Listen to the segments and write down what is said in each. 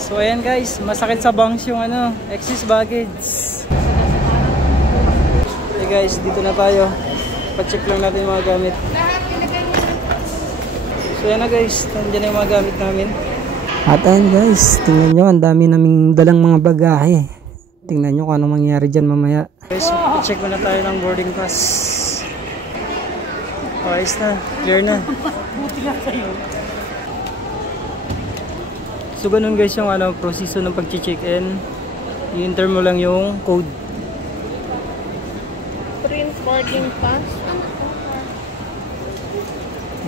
So ayan guys, masakit sa bangs yung ano, excess baggage. Okay guys, dito na tayo. Pa-check lang natin yung mga gamit. So ayan na guys, nandiyan na yung mga gamit namin. At ayan guys, tingnan nyo, ang dami naming dalang mga bagahe. Tingnan nyo kung anong mangyayari dyan mamaya. Guys, pa-check muna tayo ng boarding pass. Ayos na, clear na. Buti nga sa'yo. So ganun guys yung ano, proseso ng pag-check-in. I-enter mo lang yung code. Print boarding pass.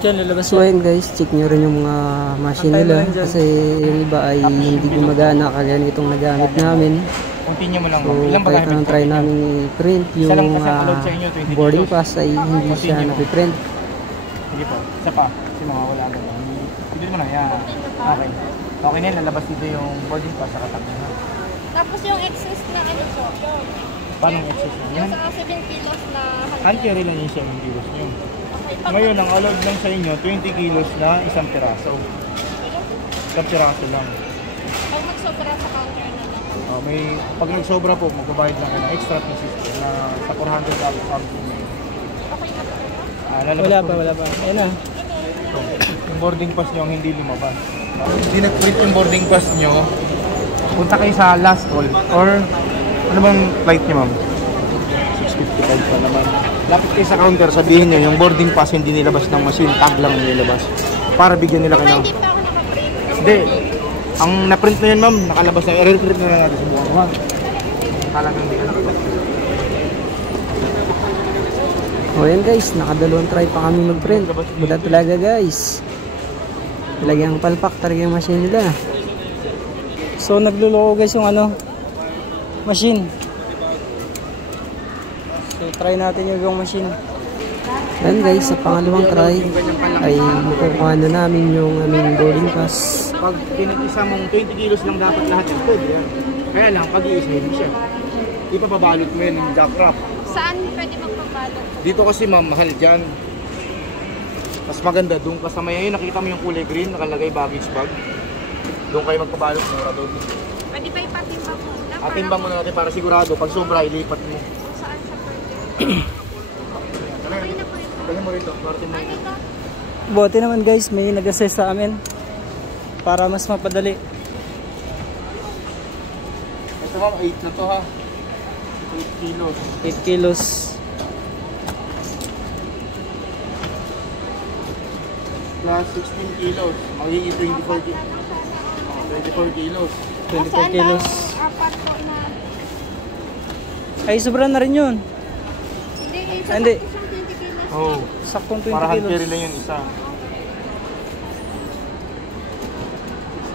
Diyan lalabas. So ayun guys, check nyo rin yung mga machine nila. Kasi yung iba ay hindi gumagana kagaya nitong nagamit namin. Continue mo lang. So kahit anong try namin i-print yung boarding pass ay hindi siya napiprint. Sige po, isa pa. Kasi mawawala na. Hindi mo na, yan. Okay. Okay na yun, lalabas dito yung boarding pass sa katang. Tapos yung excess na ano po, yun. Paano yung excess na yung sa 7 kilos na hand-carry lang yung 7 kilos nyo. Okay, ngayon, ang allowed lang sa inyo, 20 kilos na isang piraso. Isang piraso lang. Pag magsobra sa counter na lang. Pag nagsobra po, magbabayad lang kayo ng extra system na sa 400 something. Okay na po. Wala pa. Ayan na. So, yung boarding pass nyo ang hindi lumabas. Hindi nag-print yung boarding pass nyo, punta kayo sa last call. Or, ano bang flight nyo ma'am? 6:55 pa naman. Lapit kayo sa counter, sabihin nyo, yung boarding pass hindi nilabas ng machine, tag lang nilabas. Para bigyan nila kayo. Hindi pa ako nakaprint. Hindi. Ang na-print na yan ma'am, nakalabas na. I-reprint na natin sa buwan ma'am. Talagang hindi ka nakaprint. O yan guys, nakadalawang try pa kami mag-print. Bulat talaga guys. Talagang palpak talaga yung machine nila. So nagluloko guys yung ano, machine. So try natin yung machine. Then guys, sa pangalawang try ay makukuha na namin yung aming boarding pass. Pag pinag-isa mong 20 kilos lang dapat lahat yung code. Kaya lang, pag-iisa hindi siya. Ipapabalot mo yun yung jack wrap. Saan pwede magpabalot? Dito kasi ma'am, mahal dyan. Mas maganda, doon ka sa may nakita mo yung kulay green, nakalagay baggage bag. Doon kayo magpabalot, mura doon. Pwede pa ipatimbang mo? Atimbang mo na natin para sigurado, pag sobra, ilipat mo. Saan siya pwede? Okay na po ito. Dali mo rito, Martin mo. Buti naman guys, may nag-assess sa amin para mas mapadali. Ito ma'am, 8 na to ha. 8 kilos. 8 kilos. Plus 16 kilos. Magiging 24 kilos. 24 kilos. 24 kilos. Apat po na. Ay, sobra na rin yun. Hindi. Oh, Saktong 20 para kilos. hand-carry lang yung isa.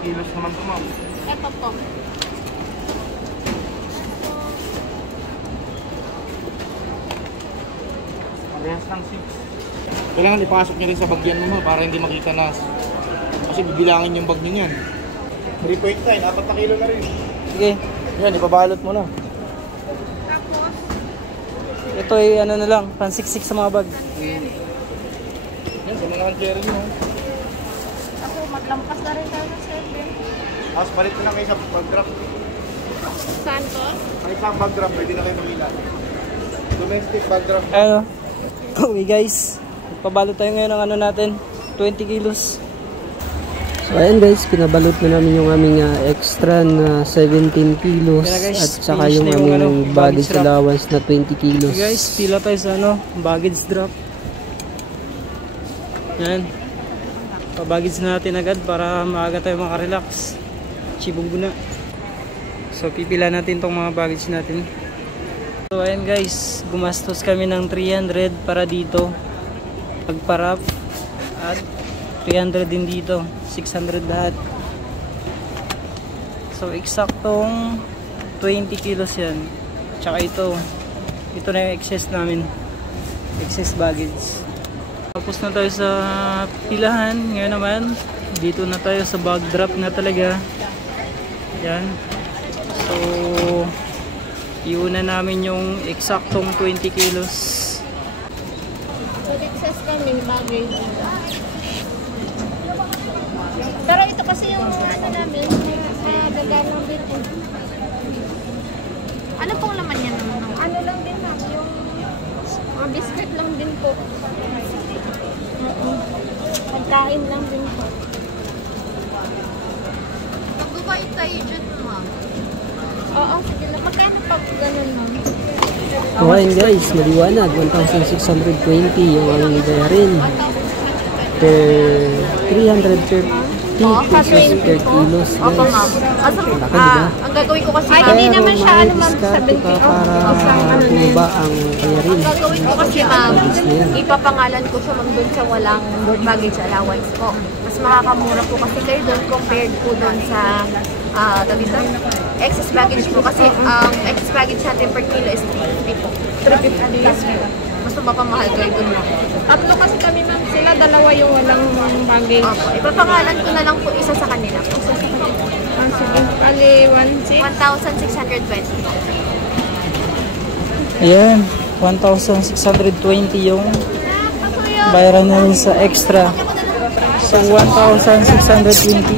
6 kilos naman to ma'am. Ito po. Parehas ng 6. Kailangan ipasok nyo rin sa bagyan mo para hindi makita na. Kasi bibilangin yung bag nyo yan. 3.9, 4 na kilo na rin. Sige. Yan, ipabalot mo na. Tapos, Ito ay ano na lang, pansiksik sa mga bag. Yan, sa mga hand-carry mo. ako maglampas na rin tayo ng 7. Tapos palit na kayo sa bag drop. Saan to? Ang isang bag drop, pwede na kayo mag-ilan. Domestic bag drop. Ano? Okay guys, pabalot tayo ngayon ng ano natin, 20 kilos. So ayan guys, pinabalot na namin yung aming extra na 17 kilos guys, at saka yung aming baggage allowance na 20 kilos. Okay guys, pila tayo sa ano, baggage drop. Yan. Pa-baggage na natin agad para maaga tayo makarelax. Chibog na. So pipila natin tong mga baggage natin. So ayan guys, gumastos kami ng 300 para dito pagparap at 300 din dito, 600 lahat. So eksaktong 20 kilos yan. Tsaka ito na yung excess namin, excess baggage. Tapos na tayo sa pilahan. Ngayon naman dito na tayo sa bag drop na talaga. Yan. So iuna namin yung eksaktong 20 kilos. So, excess kami baggage. Pero ito kasi yung ano namin, po. Ano pong laman yan naman? Ano lang din ma'am, yung mga biscuit lang din po. Pagkain lang din po. Magbabayad tayo dyan ma'am. Oo, sige lang. Magkano pag ganun ma'am? Okay guys, maliwanag. 1,620 yung aming bayarin. Per 330 pesos per kilos guys. Opo ma'am. Laki diba? Ang gagawin ko kasi Pero may diskarte ka para bumaba ang bayarin. Ang gagawin ko kasi ma'am, ipapangalan ko siya ma'am doon sa walang baggage allowance po. Mas makakamura po kasi kayo doon compared po doon sa excess baggage po. Kasi ang excess baggage natin per kilo is 350 po. 350 po. Mas mapapamahal kayo doon ma'am. Tatlo kasi kami ma'am, sila dalawa yung walang baggage. Opo, ipapangalan ko na lang po isa sa kanila po. Sige, ali 1,600. 1,620 po. Ayan, 1,620 yung bayaran namin sa extra. So 1,620.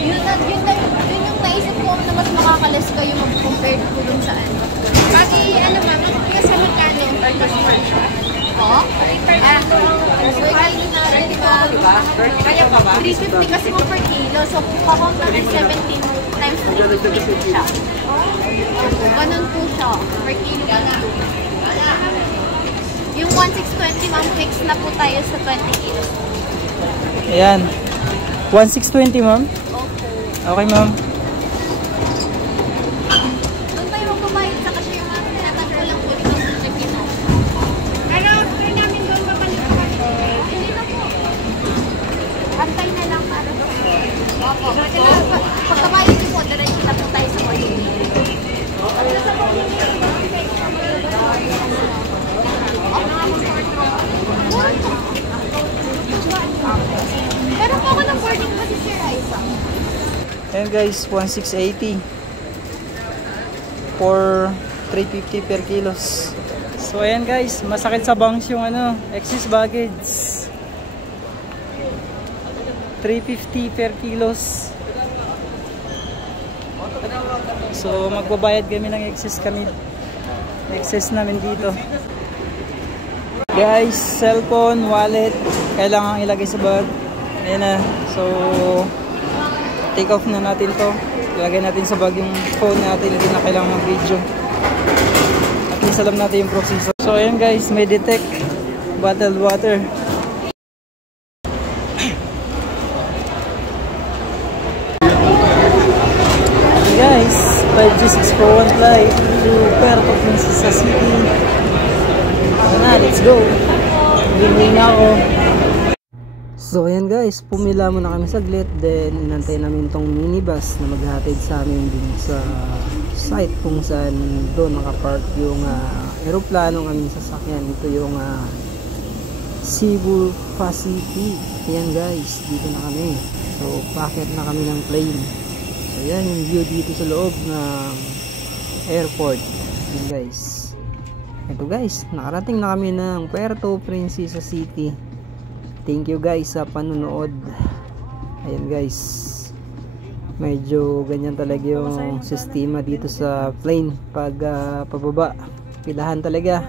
Yun yung naisip ko na mas makakalas kayo mag-compare po dun sa ano. Pati ano ma'am, kaya sa magkano? Po? So ikaw yung natin, di ba? Kaya 350 kasi mo per kilo. So kakong natin 17 times 350 siya. Ganun po siya. Per kilo. Yung 1,620 ma'am, fix na po tayo sa 20 kilos. Ayan, 1,620 ma'am. Okay ma'am. Doon tayo magbabayad sa kasi yung mga tinatag ko lang po dito sa Pilipino. Pero after namin doon babalik pa. Hindi na po. Antay na lang para doon. Opo. Pagkabayad niyo po, diretso na po tayo sa Pilipino. Pero po ako ng boarding pa si Sir Aiza. Ayan guys, 1,680 for 350 per kilos. So ayan guys, masakit sa bangs yung ano, excess baggage. 350 per kilos. So magbabayad kami ng excess namin dito. Guys, cellphone, wallet, kailangan ilagay sa bag. Ayan na. So take off na natin to. Ilagay natin sa bag yung phone natin. Hindi na kailangan mag-video. At least alam natin yung procedure. So ayan guys, may detect bottled water. Guys, 5G641 flight to Puerto Princesa City. Na, let's go. Hindi na ako. So ayan guys, pumila muna kami saglit, then inantay namin tong minibus na maghatid sa amin din sa site kung saan doon nakapark yung aeroplano ng aming sasakyan. Ito yung Cebu Pacific. Ayan guys, dito na kami. So packet na kami ng plane. So ayan yung view dito sa loob ng airport. Ayan guys. Ito guys, nakarating na kami ng Puerto Princesa City. Thank you guys sa panunood. Ayan guys, medyo ganyan talaga yung sistema dito sa plane pag pababa. Pilahan talaga.